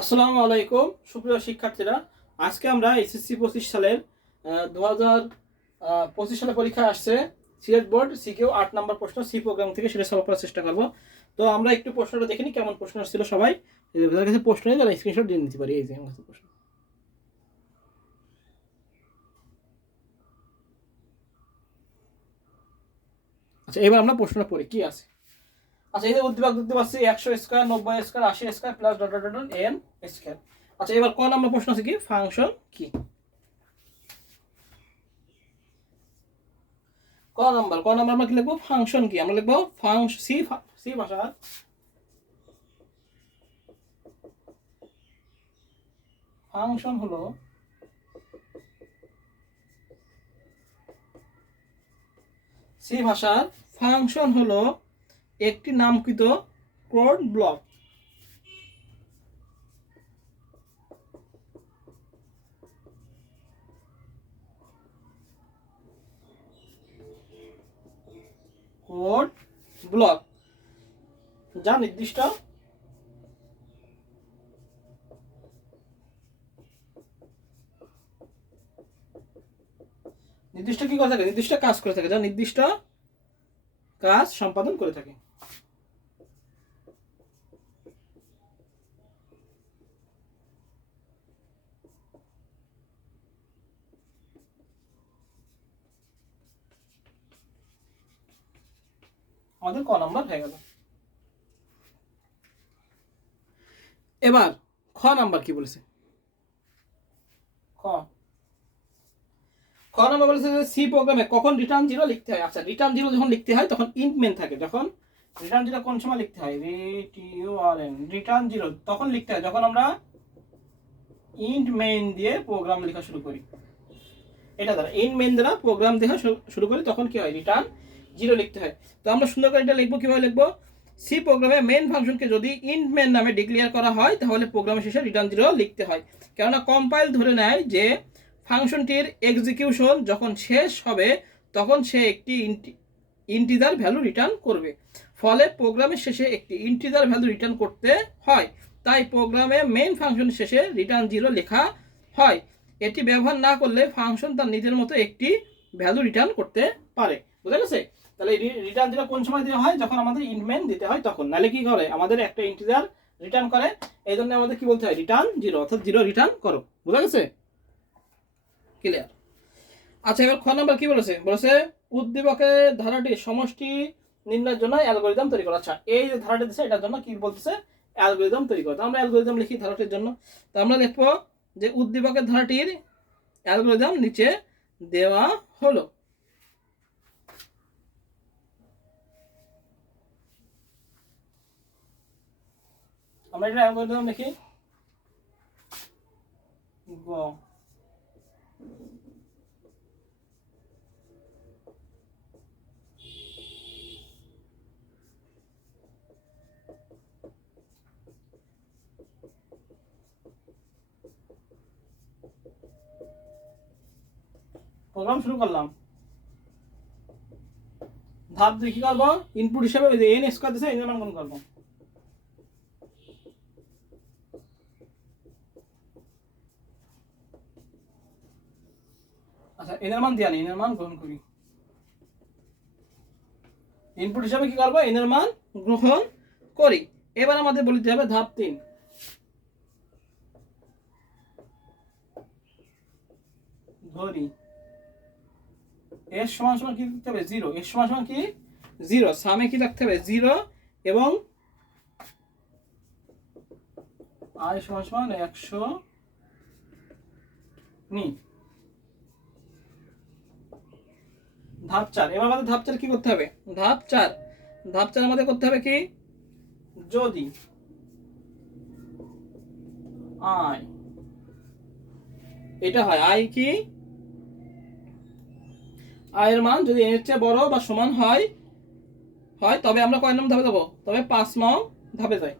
আসসালামু আলাইকুম সুপ্রিয় শিক্ষার্থীরা, আজকে আমরা এসএসসি 25 সালের 2025 সালে পরীক্ষা আসছে সিলেট বোর্ড সিকিউ 8 নম্বর প্রশ্ন সি প্রোগ্রাম থেকে সেটা সলভ করার চেষ্টা করব। তো আমরা একটু প্রশ্নটা দেখে নিই কেমন প্রশ্ন ছিল। সবাই যাদের কাছে প্রশ্ন নেই তারা স্ক্রিনশট দিয়ে নিতে পারি। এই যে আমার কাছে প্রশ্ন। আচ্ছা, এবার আমরা প্রশ্নটা পড়ি কি আছে। আচ্ছা, এই যে উদ্দীপক দেখতে পাচ্ছি 100 square 90 square 80 square plus dot dot dot N square. আচ্ছা, এবার কোন নাম্বার প্রশ্ন আছে কি ফাংশন কি। ক নাম্বার আমরা কি লিখবো ফাংশন কি। আমরা লিখবো ফাংশন সি ভাষার ফাংশন হলো একটি নামকৃত কোড ব্লক। কোড ব্লক যা নির্দিষ্ট কি করে থাকে, নির্দিষ্ট কাজ করে থাকে, যা নির্দিষ্ট কাজ সম্পাদন করে থাকে। আমাদের ক নাম্বার হয়ে গেল। এবার খ নাম্বার কি বলেছে। খ নাম্বার বলেছে যে সি প্রোগ্রামে কখন রিটার্ন জিরো লিখতে হয়। আচ্ছা, রিটার্ন জিরো যখন লিখতে হয় তখন ইন্ট মেন থাকে। যখন রিটার্ন জিরো কোন সময় লিখতে হয়, রিটার্ন জিরো তখন লিখতে হয় যখন আমরা ইন্ট মেইন দিয়ে প্রোগ্রাম লেখা শুরু করি। এটা দ্বারা ইন্ট মেইন দ্বারা প্রোগ্রাম লেখা শুরু করি তখন কি হয়, রিটার্ন জিরো লিখতে হয়। তো আমরা সুন্দর করে এটা লিখবো, কিভাবে লিখবো, সি প্রোগ্রামে মেইন ফাংশনকে যদি ইন্ট মেইন নামে ডিক্লেয়ার করা হয় তাহলে প্রোগ্রামের শেষে রিটার্ন জিরো লিখতে হয়। কেননা কম্পাইল ধরে নেয় যে ফাংশনটির এক্সিকিউশন যখন শেষ হবে তখন সে একটি ইন্টিজার ভ্যালু রিটার্ন করবে। ফলে প্রোগ্রামের শেষে একটি ইন্টিজার ভ্যালু রিটার্ন করতে হয়। তাই প্রোগ্রামে মেইন ফাংশন শেষে রিটার্ন জিরো লেখা হয়। এটি ব্যবহার না করলে ফাংশন তার নিজের মতো একটি ভ্যালু রিটার্ন করতে পারে। বুঝা গেছে? তাহলে রিটার্ন জিরো কোন সময় দেওয়া হয়, যখন আমাদের ইন্ট মেইন দিতে হয় তখন। নাহলে কি করে, আমাদের একটা ইন্টিজার রিটার্ন করে, এই জন্য আমাদের কি বলতে হয়, রিটার্ন জিরো, অর্থাৎ জিরো রিটার্ন করো। বুঝা গেছে? ক্লিয়ার। আচ্ছা, এবার খ নাম্বার কি বলেছে, উদ্দীপকের ধারাটির সমষ্টি নির্ণয়ের জন্য অ্যালগরিদম তৈরি করা। আচ্ছা, এই যে ধারাটি দিচ্ছে এটার জন্য কি বলতেছে, অ্যালগরিদম তৈরি করতে। আমরা অ্যালগরিদম লিখি ধারাটির জন্য। তো আমরা লিখবো যে উদ্দীপকের ধারাটির অ্যালগরিদম নিচে দেওয়া হলো। আমরা এটা অ্যালগরিদম লিখি গ। প্রোগ্রাম শুরু করলাম। ধাপ 2 কি করবো, ইনপুট হিসেবে যে এন স্কয়ার দিছে এর মান গুণ করবো। আচ্ছা, এর মান দেয়া নেই, এর মান গ্রহণ করি। ইনপুট হিসেবে কি করবো, এর মান গ্রহণ করি। এবার আমাদের বলতে হবে ধাপ 3। ধরি এর সমান সমান কি লিখতে হবে, 0। এর সমান সমান কি 0, সামে কি লিখতে হবে 0 এবং i সমান সমান 100 নি। ধাপ 4। এবার আমাদের ধাপ 4 কি করতে হবে, ধাপ 4 আমাদের করতে হবে কি, যদি i এটা হয়, i কি, i এর মান যদি n এর চেয়ে বড় বা সমান হয় তবে আমরা কয় নং ধাপে যাব, তবে 5 নং ধাপে যাই।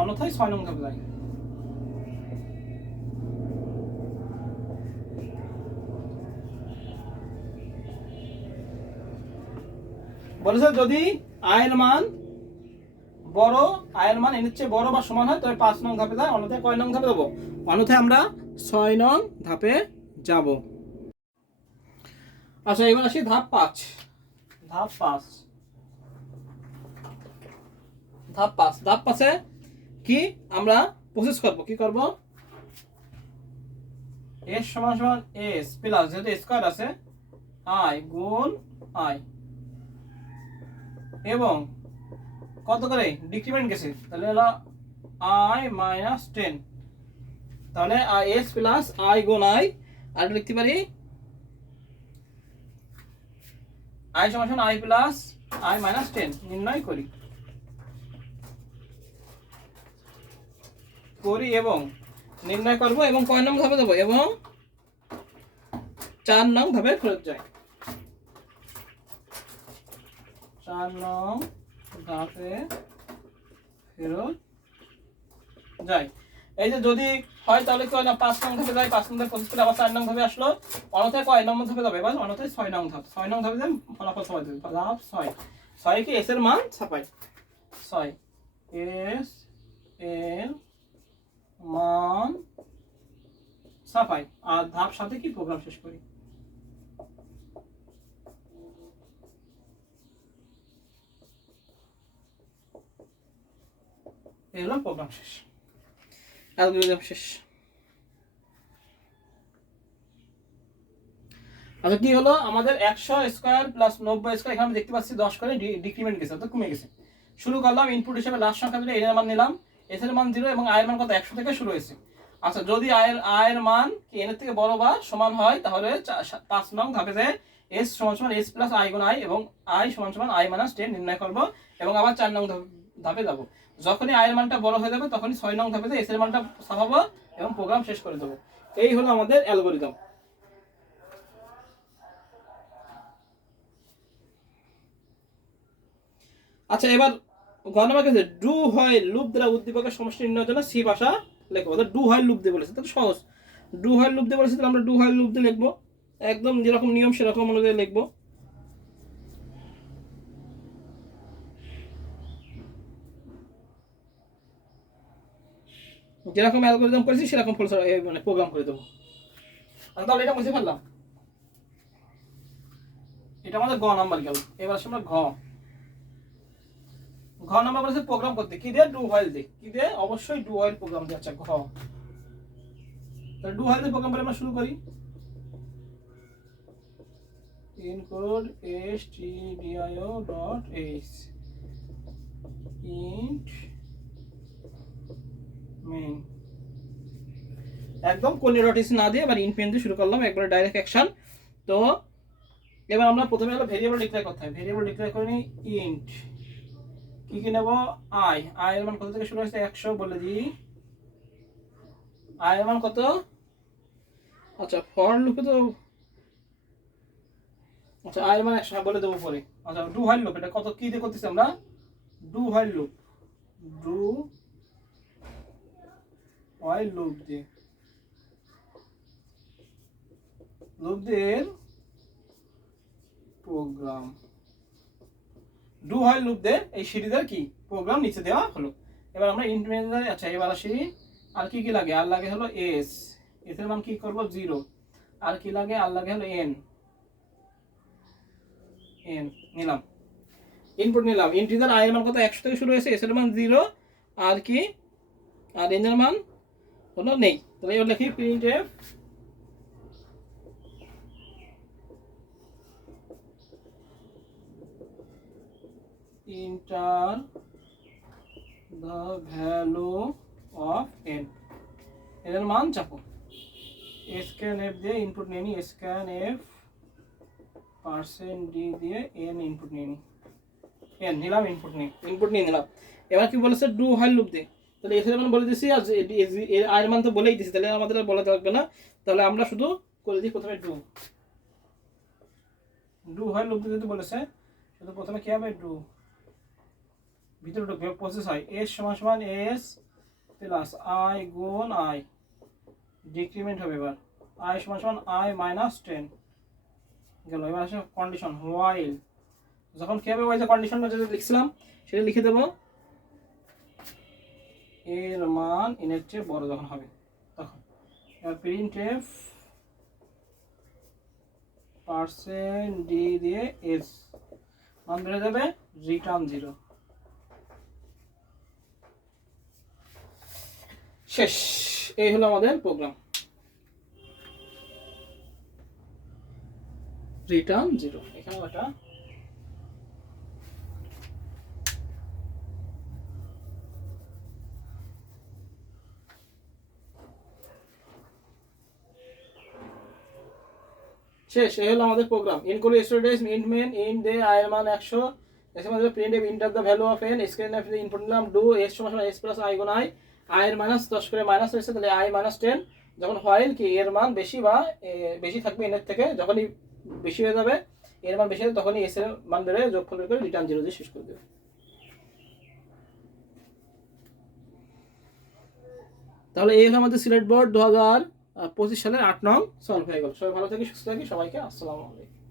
অন্যথায় 6 নং ধাপে যাই। বলেছে যদি আয়ের মান বড়, আয়ের মান এর চেয়ে বড় বা সমান হয় তবে 5 নং ধাপে যায়, অন্যথায় কয় নং ধাপে যাবো? অন্যথায় আমরা 6 নং ধাপে যাব। আচ্ছা এবার আসি ধাপ 5। ধাপ 5 ধাপ 5-এ কি আমরা প্রসেস করব? কি করব? s সমান সমান s প্লাস, যেহেতু স্কয়ার আছে, i গুণ i, এবং কত করে ডিক্রিমেন্ট গেছে, তাহলে হলো i মাইনাস 10। তাহলে s প্লাস i গুণ i, আর লিখতে পারি i সমান সমান i প্লাস i মাইনাস 10 নির্ণয় করি এবং নির্ণয় করব এবং কয় নং ধাপে দেবো? এবং 4 নং ধাপে ফেরত যায়। 4 নং ধাপে ফেরত যায়। এই যে যদি হয় তাহলে কি হয় না, 5 নং ধাপে যায়, 5 নং ধাপে প্রসেস করে আবার 4 নং ধাপে আসলো, অন্যথায় কয় নং ধাপে যাবে? এবার অন্যথায় 6 নং ধাপ। 6 নং ধাপে যান ফলাফল সবাই দেবে। ধাপ 6, 6 কি s এর মান ছাপাই, 6 s এর মান ছাপাই, আর ধাপ 7-এ কি প্রোগ্রাম শেষ করি। এই হলো প্রোগ্রাম শেষ, অ্যালগরিদম শেষ। আচ্ছা কি হলো আমাদের 100 স্কয়ার প্লাস 90 স্কয়ার, এখানে দেখতে পাচ্ছি 10 করে ডিক্রিমেন্ট গেছে, অর্থাৎ কমে গেছে। শুরু করলাম ইনপুট হিসেবে লাস্ট সংখ্যা দিলে এর মান নিলাম, s এর মান 0 এবং i এর মান কত? 100 থেকে শুরু হয়েছে। আচ্ছা যদি i এর মান কি n এর থেকে বড় বা সমান হয় তাহলে 5 নং ধাপে যায় s সমান সমান s প্লাস i গুণ i এবং i সমান সমান i মাইনাস 10 নির্ণয় করব এবং আবার 4 নং ধাপে যাব। যখনই i এর মানটা বড় হয়ে যাবে তখনই 6 নং ধাপে যায় s এর মানটা ছাপাবো এবং প্রোগ্রাম শেষ করে দেব। এই হলো আমাদের অ্যালগরিদম। আচ্ছা এবার গণনা কাছে ডু হোয়াইল লুপ দ্বারা উদ্দীপকের সমষ্টি নির্ণয়ের জন্য সি ভাষা লিখবো। অর্থাৎ ডু হোয়াইল লুপ দিয়ে বলেছে, তাহলে সহজ। ডু হোয়াইল লুপ দিয়ে বলেছে তাহলে আমরা ডু হোয়াইল লুপ দিয়ে লিখবো, একদম যেরকম নিয়ম সেরকম অনুযায়ী লিখবো। যেরকম অ্যালগরিদম করেছি সেরকম মানে প্রোগ্রাম করে দেবো। তাহলে এটা মুছে ফেললাম, এটা আমাদের গ নাম্বার গেল। এবার আসলে আমরা ঘ নাম্বার বলেছে প্রোগ্রাম করতে, কি দিয়ে? ডু হোয়াইল দিয়ে। কি দিয়ে? অবশ্যই ডু হোয়াইল প্রোগ্রাম দিয়ে। আচ্ছা ঘ, তাহলে ডু হোয়াইল দিয়ে প্রোগ্রাম করে আমরা শুরু করি। include stdio.h int main, একদম কোন.h না দিয়ে এবার ইন্ট মেইন দিয়ে শুরু করলাম, একবার ডাইরেক্ট অ্যাকশন। তো এবার আমরা প্রথমে হলো ভেরিয়েবল ডিক্লেয়ার করতে হয়। ভেরিয়েবল ডিক্লেয়ার করে নিই ইন্ট, কি নেব? i এর মান কত থেকে শুরু হচ্ছে? 100 বলে দিই। i এর মান কত? আচ্ছা ফর লুপে তো, আচ্ছা i এর মান 100 বলে দেবো পরে। আচ্ছা ডু হোয়াইল লুপ, এটা কত কি দিয়ে করতেছি আমরা? Do while loop, do while loop দিয়ে, লুপ দিয়ে প্রোগ্রাম। ডু হোয়াইল লুপ দিয়ে এই সিরিজের কি প্রোগ্রাম নিচে দেওয়া হলো। এবার আমরা ইন্ট মেইন, আচ্ছা এবার আসি আর কি কি লাগে? আর লাগে হলো s, s এর মান কি করব? 0। আর কি লাগে? আর লাগে হলো n নিলাম, ইনপুট নিলাম। ইন্টিজার i এর মান কত? 100 থেকে শুরু হয়েছে, s এর মান 0, আর কি আর n এর মান হলো নেই। তাহলে এবার লিখি printf enter the value of n, এর মান চাপো। scanf দিয়ে ইনপুট নিয়ে নি, scanf %d দিয়ে n ইনপুট নিয়ে নি, n নিলাম, ইনপুট নিয়ে নিলাম। এবার কি বলেছে? ডু হোয়াইল লুপ দিয়ে। তাহলে এর মান বলে দিছি, আর এর মান তো বলেই দিছি, তাহলে আমাদের আর বলা লাগবে না। তাহলে আমরা শুধু করে দিই প্রথমে ডু হোয়াইল লুপ দিয়ে যদি বলেছে, শুধু প্রথমে কি হবে? ডু, ভিতরে ঢুকবে, প্রসেস হয় s সমান সমান s প্লাস i গুণ i, ডিক্রিমেন্ট হবে এবার i সমান সমান i মাইনাস 10 গেল। এবার আসে কন্ডিশন হোয়াইল, যখন কি হবে, ওই যে কন্ডিশন যেটা লিখছিলাম সেটা লিখে দেবো, এর মান n এর চেয়ে বড় যখন হবে তখন। প্রিন্ট এফ পার্সেন্ট ডি দিয়ে এস মান বেড়ে যাবে, রিটার্ন 0। শেষ। এই হলো আমাদের প্রোগ্রাম, রিটার্ন 0। এখানে একটা শেষ। এই হলো আমাদের প্রোগ্রাম। ইন করলে স্টুডেন্টস ইন্ট মেন ইন্ট দে আই এর মান 100, এসে আমাদের print f int of the value of n, screen f input নিলাম ডু s সমান s প্লাস i গুণ i, i এর মাইনাস 10 করে মাইনাস হয়েছে, তাহলে i মাইনাস 10। যখন হোয়াইল কি এর মান বেশি বা বেশি থাকবে n এর থেকে, যখনই বেশি হয়ে যাবে এর মান বেশি হবে তখনই s এর মান বেড়ে যোগফল বের করে রিটার্ন 0 দিয়ে শেষ করে দেবে। তাহলে এই হলো আমাদের সিলেট বোর্ড 2025 সালের 8 নং সলভ হয়ে গেল। সবাই ভালো থাকি, সুস্থ থাকি, সবাইকে আসসালামু আলাইকুম।